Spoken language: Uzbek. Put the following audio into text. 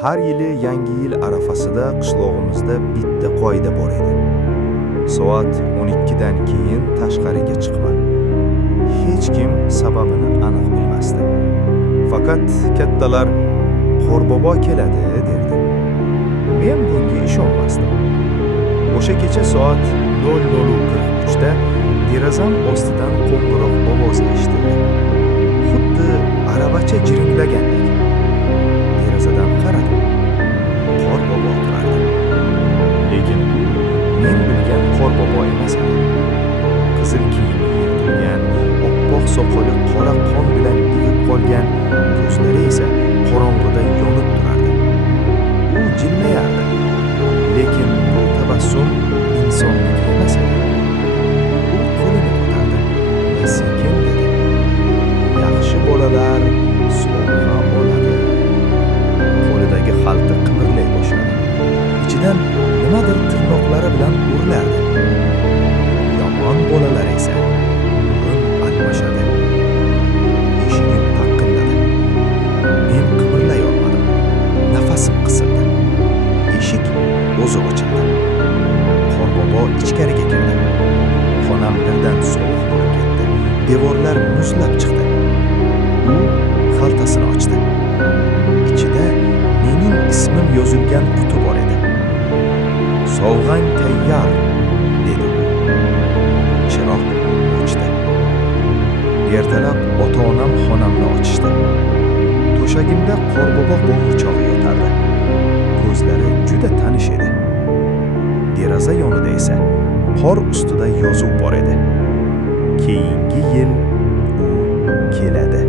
Har yili yangi yil arafasida qishlog'imizda bitta qoida bor edi. Soat 12 dan keyin tashqariga chiqma. Hech kim sababini aniq bilmasdi. Faqat kattalar Qorbobo keladi derdi. Men bunga ishonmasdim. O'sha kecha soat 00:43 da derazam ostidan qo'ng'iroq ovozi eshitildi. Xuddi aravacha jiringlagandek. Derazadan qaradim. Qorbobo turardi. Lekin men bilgan Qorbobo emas edi. Qizil kiyimi yirtilgan, oppoq soqoli qora qon bilan ivib qolgan, ko'zlari esa qorong'uda yonib turardi. U jilmayardi. Lekin bu tabassum insonniki emas edi. U qo'lini ko'tardi va sekin dedi: "Yaxshi bolalar sovg'a oladi." Qo'lidagi xalta qimirlay boshladi. Ichidan nimadir tirnoqlari bilan urilardi. Yomon bolalar esa o'rin almashadi. Eshigim taqilladi. Men qimirlay olmadim. Nafasim qisildi. Eshik o'zi ochildi. Qorbobo ichkariga kirdi. Xonam birdan sovuq bo'lib ketdi. Devorlar muzlab chiqdi. U xaltasini ochdi. Ichida mening ismim yozilgan quti bor edi. "Sovg'ang tayyor", dedi u. Chiroq o'chdi. Ertalab ota-onam xonamni ochishdi. To'shagimda Qorbobo bo'g'irchog'i yotardi. Ko'zlari juda tanish edi. Deraza yonida esa qor ustida yozuv bor edi. Keyingi yil u keladi.